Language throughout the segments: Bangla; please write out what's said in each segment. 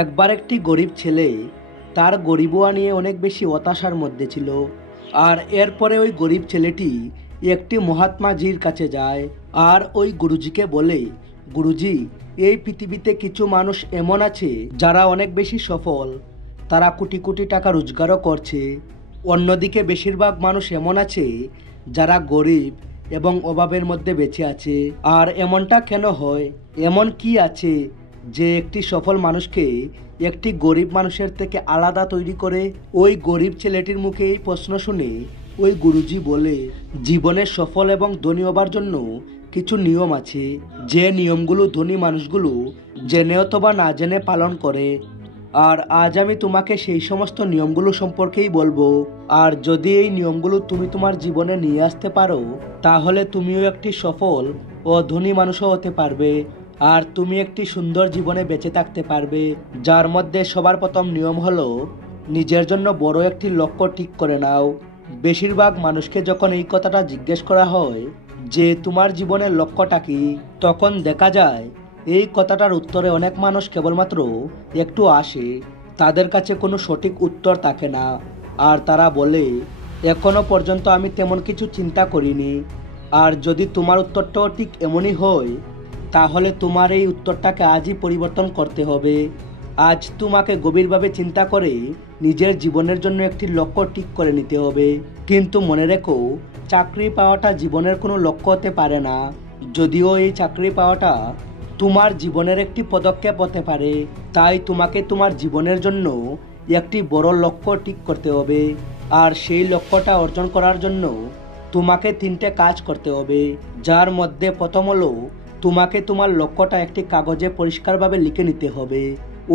একবার একটি গরিব ছেলে তার গরিবুয়া নিয়ে অনেক বেশি হতাশার মধ্যে ছিল। আর এরপরে ওই গরিব ছেলেটি একটি মহাত্মাজির কাছে যায় আর ওই গুরুজিকে বলে, গুরুজি, এই পৃথিবীতে কিছু মানুষ এমন আছে যারা অনেক বেশি সফল, তারা কোটি কোটি টাকা রোজগারও করছে। অন্যদিকে বেশিরভাগ মানুষ এমন আছে যারা গরিব এবং অভাবের মধ্যে বেঁচে আছে। আর এমনটা কেন হয়? এমন কি আছে যে একটি সফল মানুষকে একটি গরিব মানুষের থেকে আলাদা তৈরি করে? ওই গরিব ছেলেটির মুখে এই প্রশ্ন শুনে ওই গুরুজি বলে, জীবনে সফল এবং ধনী হবার জন্য কিছু নিয়ম আছে, যে নিয়মগুলো ধনী মানুষগুলো জেনে অথবা না জেনে পালন করে। আর আজ আমি তোমাকে সেই সমস্ত নিয়মগুলো সম্পর্কেই বলবো। আর যদি এই নিয়মগুলো তুমি তোমার জীবনে নিয়ে আসতে পারো, তাহলে তুমিও একটি সফল ও ধনী মানুষও হতে পারবে। আর তুমি একটি সুন্দর জীবনে বেঁচে থাকতে পারবে, যার মধ্যে সবার প্রথম নিয়ম হলো নিজের জন্য বড় একটি লক্ষ্য ঠিক করে নাও। বেশিরভাগ মানুষকে যখন এই কথাটা জিজ্ঞেস করা হয় যে তোমার জীবনের লক্ষ্যটা কি, তখন দেখা যায় এই কথাটার উত্তরে অনেক মানুষ কেবলমাত্র একটু আসে, তাদের কাছে কোনো সঠিক উত্তর থাকে না। আর তারা বলে, এখনো পর্যন্ত আমি তেমন কিছু চিন্তা করিনি। আর যদি তোমার উত্তরটাও ঠিক এমনই হয়, তাহলে তোমার এই উত্তরটাকে আজই পরিবর্তন করতে হবে। আজ তোমাকে গভীরভাবে চিন্তা করে নিজের জীবনের জন্য একটি লক্ষ্য ঠিক করে নিতে হবে। কিন্তু মনে রেখো, চাকরি পাওয়াটা জীবনের কোনো লক্ষ্য হতে পারে না। যদিও এই চাকরি পাওয়াটা তোমার জীবনের একটি পদক্ষেপ হতে পারে, তাই তোমাকে তোমার জীবনের জন্য একটি বড় লক্ষ্য ঠিক করতে হবে। আর সেই লক্ষ্যটা অর্জন করার জন্য তোমাকে 3টে কাজ করতে হবে, যার মধ্যে প্রথম হলো তোমাকে তোমার লক্ষ্যটা একটি কাগজে পরিষ্কারভাবে লিখে নিতে হবে।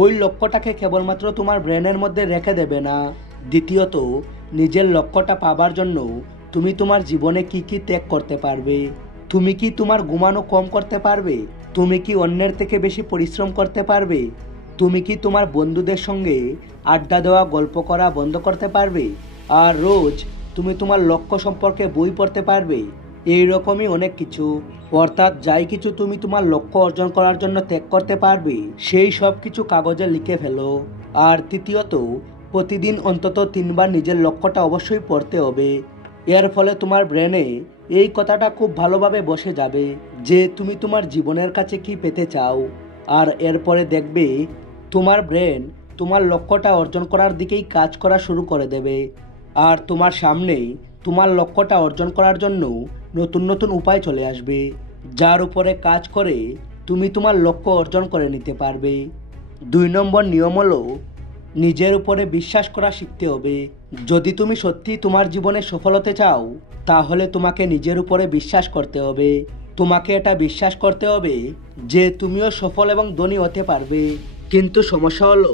ওই লক্ষ্যটাকে কেবলমাত্র তোমার ব্রেনের মধ্যে রেখে দেবে না। দ্বিতীয়ত, নিজের লক্ষ্যটা পাবার জন্য তুমি তোমার জীবনে কি কি ত্যাগ করতে পারবে। তুমি কি তোমার ঘুমানো কম করতে পারবে? তুমি কি অন্যের থেকে বেশি পরিশ্রম করতে পারবে? তুমি কি তোমার বন্ধুদের সঙ্গে আড্ডা দেওয়া, গল্প করা বন্ধ করতে পারবে? আর রোজ তুমি তোমার লক্ষ্য সম্পর্কে বই পড়তে পারবে? এই রকমই অনেক কিছু। অর্থাৎ যাই কিছু তুমি তোমার লক্ষ্য অর্জন করার জন্য ত্যাগ করতে পারবে, সেই সব কিছু কাগজে লিখে ফেলো। আর তৃতীয়ত, প্রতিদিন অন্তত 3বার নিজের লক্ষ্যটা অবশ্যই পড়তে হবে। এর ফলে তোমার ব্রেনে এই কথাটা খুব ভালোভাবে বসে যাবে যে তুমি তোমার জীবনের কাছে কি পেতে চাও। আর এরপরে দেখবে তোমার ব্রেন তোমার লক্ষ্যটা অর্জন করার দিকেই কাজ করা শুরু করে দেবে। আর তোমার সামনেই তোমার লক্ষ্যটা অর্জন করার জন্য নতুন নতুন উপায় চলে আসবে, যার উপরে কাজ করে তুমি তোমার লক্ষ্য অর্জন করে নিতে পারবে। 2 নম্বর নিয়ম হলো নিজের উপরে বিশ্বাস করা শিখতে হবে। যদি তুমি সত্যি তোমার জীবনে সফল হতে চাও, তাহলে তোমাকে নিজের উপরে বিশ্বাস করতে হবে। তোমাকে এটা বিশ্বাস করতে হবে যে তুমিও সফল এবং ধনী হতে পারবে। কিন্তু সমস্যা হলো,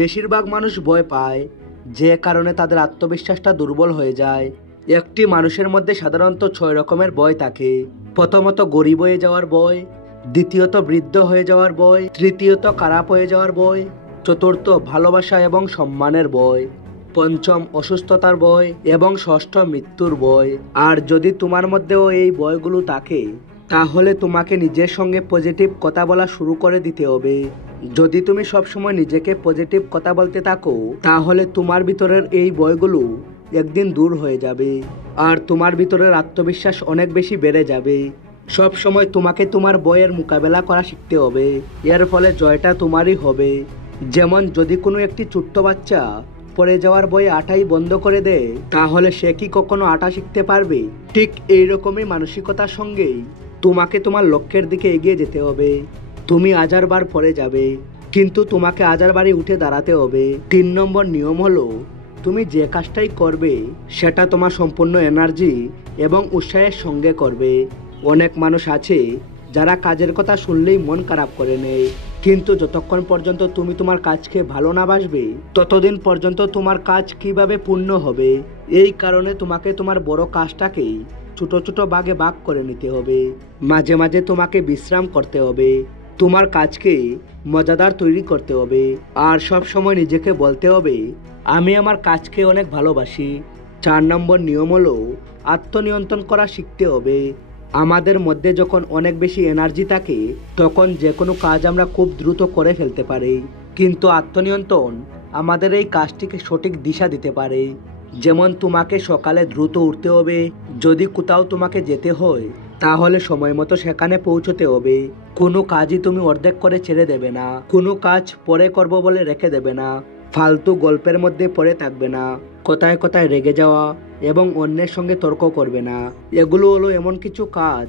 বেশিরভাগ মানুষ ভয় পায়, যে কারণে তাদের আত্মবিশ্বাসটা দুর্বল হয়ে যায়। একটি মানুষের মধ্যে সাধারণত 6 রকমের ভয় থাকে। প্রথমত গরিব হয়ে যাওয়ার ভয়, দ্বিতীয়ত বৃদ্ধ হয়ে যাওয়ার ভয়, তৃতীয়ত খারাপ হয়ে যাওয়ার ভয়, চতুর্থ ভালোবাসা এবং সম্মানের ভয়, পঞ্চম অসুস্থতার ভয় এবং ষষ্ঠ মৃত্যুর ভয়। আর যদি তোমার মধ্যেও এই ভয়গুলো থাকে, তাহলে তোমাকে নিজের সঙ্গে পজিটিভ কথা বলা শুরু করে দিতে হবে। যদি তুমি সবসময় নিজেকে পজিটিভ কথা বলতে থাকো, তাহলে তোমার ভিতরের এই ভয়গুলো একদিন দূর হয়ে যাবে আর তোমার ভিতরের আত্মবিশ্বাস অনেক বেশি বেড়ে যাবে। সব সময় তোমাকে তোমার ভয়ের মোকাবেলা করা শিখতে হবে। এর ফলে জয়টা তোমারই হবে। যেমন যদি কোনো একটি ছোট্ট বাচ্চা পড়ে যাওয়ার ভয়ে আটাই বন্ধ করে দেয়, তাহলে সে কি কখনো আটা শিখতে পারবে? ঠিক এইরকমই মানসিকতার সঙ্গেই তোমাকে তোমার লক্ষ্যের দিকে এগিয়ে যেতে হবে। তুমি 1000 বার পড়ে যাবে, কিন্তু তোমাকে 1000 বারই উঠে দাঁড়াতে হবে। 3 নম্বর নিয়ম হলো, তুমি যে কাজটাই করবে সেটা তোমার সম্পূর্ণ এনার্জি এবং উৎসাহের সঙ্গে করবে। অনেক মানুষ আছে যারা কাজের কথা শুনলেই মন খারাপ করে নেয়, কিন্তু যতক্ষণ পর্যন্ত তুমি তোমার কাজকে ভালো না বাসবে, ততদিন পর্যন্ত তোমার কাজ কিভাবে পূর্ণ হবে? এই কারণে তোমাকে তোমার বড় কাজটাকেই ছোট ছোট ভাগে ভাগ করে নিতে হবে। মাঝে মাঝে তোমাকে বিশ্রাম করতে হবে। তোমার কাজকে মজাদার তৈরি করতে হবে। আর সব সময় নিজেকে বলতে হবে, আমি আমার কাজকে অনেক ভালোবাসি। 4 নম্বর নিয়ম হলো আত্মনিয়ন্ত্রণ করা শিখতে হবে। আমাদের মধ্যে যখন অনেক বেশি এনার্জি থাকে, তখন যে কোনো কাজ আমরা খুব দ্রুত করে ফেলতে পারি। কিন্তু আত্মনিয়ন্ত্রণ আমাদের এই কাজটিকে সঠিক দিশা দিতে পারে। যেমন তোমাকে সকালে দ্রুত উঠতে হবে, যদি কোথাও তোমাকে যেতে হয় তাহলে সময় মতো সেখানে পৌঁছতে হবে। কোনো কাজই তুমি অর্ধেক করে ছেড়ে দেবে না, কোনো কাজ পরে করব বলে রেখে দেবে না, ফালতু গল্পের মধ্যে পড়ে থাকবে না, কথায় কথায় রেগে যাওয়া এবং অন্যের সঙ্গে তর্ক করবে না। এগুলো হলো এমন কিছু কাজ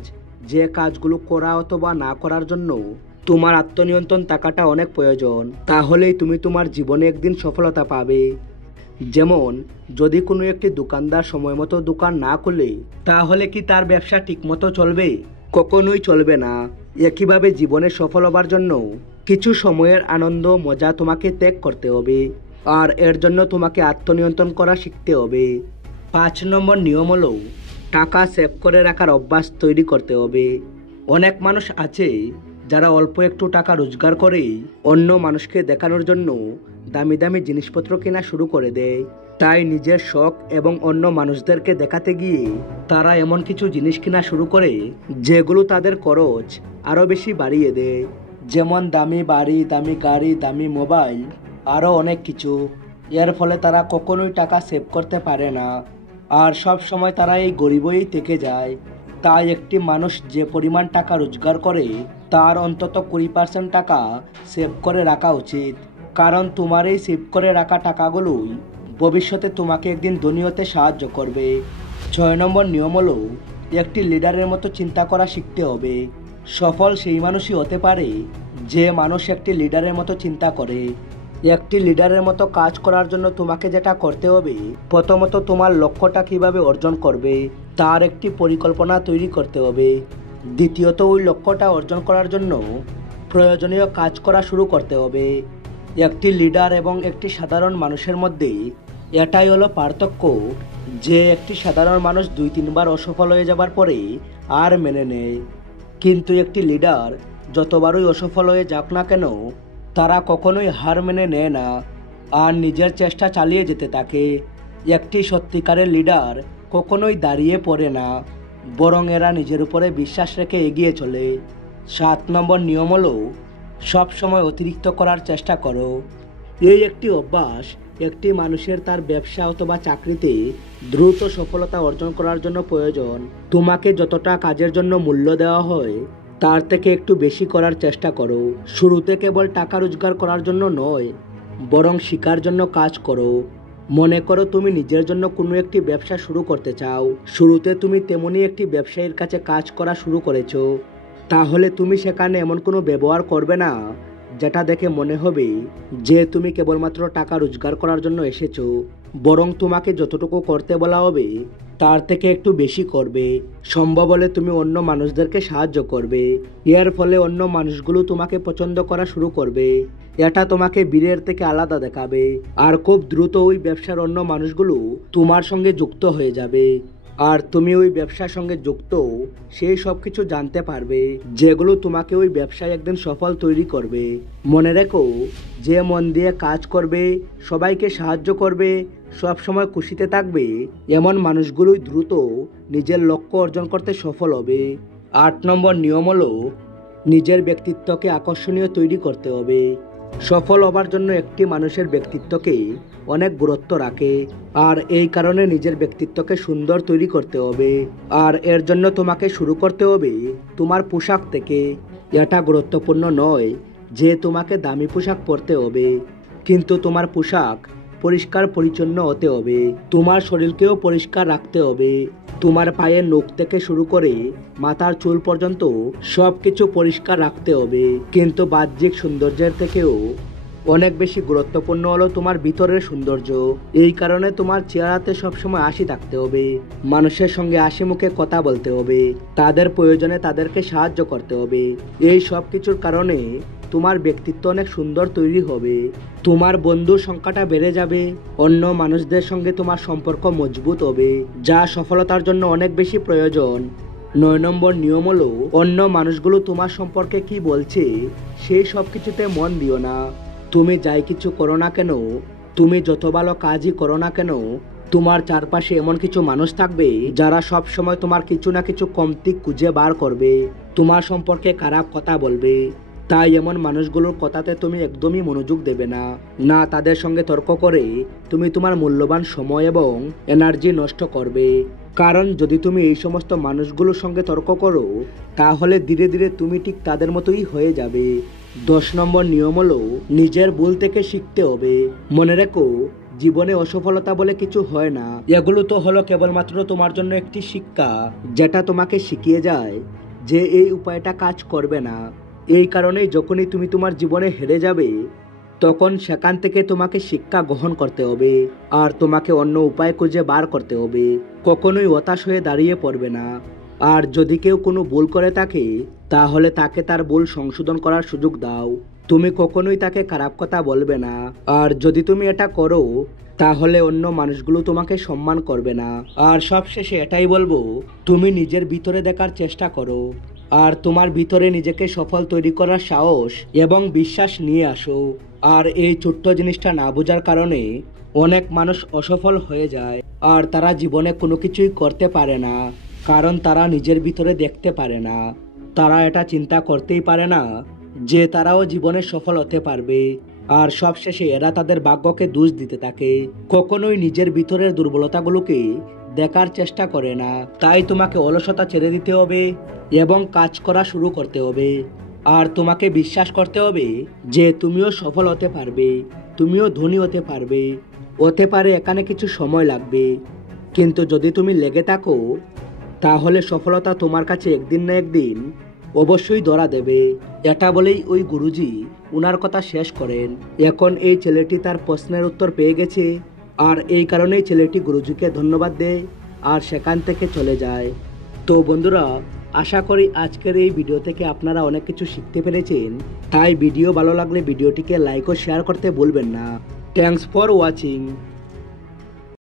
যে কাজগুলো করা অথবা না করার জন্য তোমার আত্মনিয়ন্ত্রণ থাকাটা অনেক প্রয়োজন। তাহলেই তুমি তোমার জীবনে একদিন সফলতা পাবে। যেমন যদি কোনো একটি দোকানদার সময় মতো দোকান না খুলে তাহলে কি তার ব্যবসা ঠিকমতো চলবে? কখনোই চলবে না। একইভাবে জীবনে সফল হবার জন্য কিছু সময়ের আনন্দ মজা তোমাকে ত্যাগ করতে হবে, আর এর জন্য তোমাকে আত্মনিয়ন্ত্রণ করা শিখতে হবে। 5 নম্বর নিয়ম হলো টাকা সেভ করে রাখার অভ্যাস তৈরি করতে হবে। অনেক মানুষ আছে যারা অল্প একটু টাকা রোজগার করে অন্য মানুষকে দেখানোর জন্য দামি দামি জিনিসপত্র কেনা শুরু করে দেয়। তাই নিজের শখ এবং অন্য মানুষদেরকে দেখাতে গিয়ে তারা এমন কিছু জিনিস কেনা শুরু করে যেগুলো তাদের খরচ আরও বেশি বাড়িয়ে দেয়। যেমন দামি বাড়ি, দামি গাড়ি, দামি মোবাইল, আরও অনেক কিছু। এর ফলে তারা কখনোই টাকা সেভ করতে পারে না, আর সব সময় তারা এই গরিবই থেকে যায়। তাই একটি মানুষ যে পরিমাণ টাকা রোজগার করে তার অন্তত 20% টাকা সেভ করে রাখা উচিত, কারণ তোমার এই সেভ করে রাখা টাকাগুলোই ভবিষ্যতে তোমাকে একদিন ধনী হতে সাহায্য করবে। 6 নম্বর নিয়ম হলো একটি লিডারের মতো চিন্তা করা শিখতে হবে। সফল সেই মানুষই হতে পারে যে মানুষ একটি লিডারের মতো চিন্তা করে। একটি লিডারের মতো কাজ করার জন্য তোমাকে যেটা করতে হবে, প্রথমত তোমার লক্ষ্যটা কিভাবে অর্জন করবে তার একটি পরিকল্পনা তৈরি করতে হবে। দ্বিতীয়ত ওই লক্ষ্যটা অর্জন করার জন্য প্রয়োজনীয় কাজ করা শুরু করতে হবে। একটি লিডার এবং একটি সাধারণ মানুষের মধ্যে এটাই হলো পার্থক্য যে একটি সাধারণ মানুষ 2-3 বার অসফল হয়ে যাবার পরে আর মেনে নেয়, কিন্তু একটি লিডার যতবারই অসফল হয়ে যাক না কেন তারা কখনোই হার মেনে নেয় না আর নিজের চেষ্টা চালিয়ে যেতে থাকে। একটি সত্যিকারের লিডার কখনোই দাঁড়িয়ে পড়ে না, বরং এরা নিজের উপরে বিশ্বাস রেখে এগিয়ে চলে। 7 নম্বর নিয়ম হলো সব সময় অতিরিক্ত করার চেষ্টা করো। এই একটি অভ্যাস একটি মানুষের তার ব্যবসা অথবা চাকরিতে দ্রুত সফলতা অর্জন করার জন্য প্রয়োজন। তোমাকে যতটা কাজের জন্য মূল্য দেওয়া হয় তার থেকে একটু বেশি করার চেষ্টা করো। শুরুতে কেবল টাকা রোজগার করার জন্য নয়, বরং শেখার জন্য কাজ করো। মনে করো তুমি নিজের জন্য কোনো একটি ব্যবসা শুরু করতে চাও। শুরুতে তুমি তেমনই একটি ব্যবসায়ীর কাছে কাজ করা শুরু করেছো, তাহলে তুমি সেখানে এমন কোনো ব্যবহার করবে না যেটা দেখে মনে হবে যে তুমি কেবলমাত্র টাকা রোজগার করার জন্য এসেছো, বরং তোমাকে যতটুকু করতে বলা হবে তার থেকে একটু বেশি করবে। সম্ভব হলে তুমি অন্য মানুষদেরকে সাহায্য করবে। এর ফলে অন্য মানুষগুলো তোমাকে পছন্দ করা শুরু করবে। এটা তোমাকে বীরের থেকে আলাদা দেখাবে, আর খুব দ্রুত ওই ব্যবসার অন্য মানুষগুলো তোমার সঙ্গে যুক্ত হয়ে যাবে, আর তুমি ওই ব্যবসার সঙ্গে যুক্ত সেই সব কিছু জানতে পারবে যেগুলো তোমাকে ওই ব্যবসায় একদিন সফল তৈরি করবে। মনে রেখো, যে মন দিয়ে কাজ করবে, সবাইকে সাহায্য করবে, সব সময় খুশিতে থাকবে, এমন মানুষগুলোই দ্রুত নিজের লক্ষ্য অর্জন করতে সফল হবে। 8 নম্বর নিয়ম হলো নিজের ব্যক্তিত্বকে আকর্ষণীয় তৈরি করতে হবে। সফল হবার জন্য একটি মানুষের ব্যক্তিত্বকে অনেক গুরুত্ব রাখে, আর এই কারণে নিজের ব্যক্তিত্বকে সুন্দর তৈরি করতে হবে। আর এর জন্য তোমাকে শুরু করতে হবে তোমার পোশাক থেকে। এটা গুরুত্বপূর্ণ নয় যে তোমাকে দামি পোশাক পরতে হবে, কিন্তু তোমার পোশাক পরিষ্কার পরিচ্ছন্ন হতে হবে। তোমার শরীরকেও পরিষ্কার রাখতে হবে। তোমার পায়ের নখ থেকে শুরু করে মাথার চুল পর্যন্ত সব কিছু পরিষ্কার রাখতে হবে। কিন্তু বাহ্যিক সৌন্দর্যের থেকেও অনেক বেশি গুরুত্বপূর্ণ হলো তোমার ভিতরের সৌন্দর্য। এই কারণে তোমার চেহারাতে সবসময় হাসি থাকতে হবে, মানুষের সঙ্গে হাসি মুখে কথা বলতে হবে, তাদের প্রয়োজনে তাদেরকে সাহায্য করতে হবে। এই সব কিছুর কারণে তোমার ব্যক্তিত্ব অনেক সুন্দর তৈরি হবে। তোমার বন্ধুর সংখ্যাটা বেড়ে যাবে, অন্য মানুষদের সঙ্গে তোমার সম্পর্ক মজবুত হবে, যা সফলতার জন্য অনেক বেশি প্রয়োজন। 9 নম্বর নিয়ম হলো অন্য মানুষগুলো তোমার সম্পর্কে কি বলছে সেই সব কিছুতে মন দিও না। তুমি যাই কিছু করো না কেন, তুমি যত ভালো কাজই করো না কেন, তোমার চারপাশে এমন কিছু মানুষ থাকবে যারা সব সময় তোমার কিছু না কিছু কমতি খুঁজে বার করবে, তোমার সম্পর্কে খারাপ কথা বলবে। তাই এমন মানুষগুলোর কথাতে তুমি একদমই মনোযোগ দেবে না, না তাদের সঙ্গে তর্ক করে তুমি তোমার মূল্যবান সময় এবং এনার্জি নষ্ট করবে। কারণ যদি তুমি এই সমস্ত মানুষগুলোর সঙ্গে তর্ক করো তাহলে ধীরে ধীরে তুমি ঠিক তাদের মতোই হয়ে যাবে। 10 নম্বর নিয়ম হলো নিজের ভুল থেকে শিখতে হবে। মনে রেখো, জীবনে অসফলতা বলে কিছু হয় না, এগুলো তো হলো কেবলমাত্র তোমার জন্য একটি শিক্ষা, যেটা তোমাকে শিখিয়ে যায় যে এই উপায়টা কাজ করবে না। এই কারণেই যখনই তুমি তোমার জীবনে হেরে যাবে তখন সেখান থেকে তোমাকে শিক্ষা গ্রহণ করতে হবে আর তোমাকে অন্য উপায় খুঁজে বার করতে হবে। কখনোই হতাশ হয়ে দাঁড়িয়ে পড়বে না। আর যদি কেউ কোনো ভুল করে থাকে তাহলে তাকে তার ভুল সংশোধন করার সুযোগ দাও। তুমি কখনোই তাকে খারাপ কথা বলবে না। আর যদি তুমি এটা করো তাহলে অন্য মানুষগুলো তোমাকে সম্মান করবে না। আর সবশেষে এটাই বলবো, তুমি নিজের ভিতরে দেখার চেষ্টা করো আর তোমার ভিতরে নিজেকে সফল তৈরি করার সাহস এবং বিশ্বাস নিয়ে আসো। আর এই ছোট্ট জিনিসটা না বোঝার কারণে অনেক মানুষ অসফল হয়ে যায় আর তারা জীবনে কোনো কিছুই করতে পারে না, কারণ তারা নিজের ভিতরে দেখতে পারে না। তারা এটা চিন্তা করতেই পারে না যে তারাও জীবনে সফল হতে পারবে। আর সবশেষে এরা তাদের ভাগ্যকে দোষ দিতে থাকে, কখনোই নিজের ভিতরের দুর্বলতাগুলোকে দেখার চেষ্টা করে না। তাই তোমাকে অলসতা ছেড়ে দিতে হবে এবং কাজ করা শুরু করতে হবে। আর তোমাকে বিশ্বাস করতে হবে যে তুমিও সফল হতে পারবে, তুমিও ধনী হতে পারবে। হতে পারে এখানে কিছু সময় লাগবে, কিন্তু যদি তুমি লেগে থাকো তাহলে সফলতা তোমার কাছে একদিন না একদিন অবশ্যই ধরা দেবে। এটা বলেই ওই গুরুজি উনার কথা শেষ করেন। এখন এই ছেলেটি তার প্রশ্নের উত্তর পেয়ে গেছে আর এই কারণেই ছেলেটি গুরুজিকে ধন্যবাদ দেয় আর সেখান থেকে চলে যায়। তো বন্ধুরা, আশা করি আজকের এই ভিডিও থেকে আপনারা অনেক কিছু শিখতে পেরেছেন। তাই ভিডিও ভালো লাগলে ভিডিওটিকে লাইক ও শেয়ার করতে ভুলবেন না। Thanks for watching.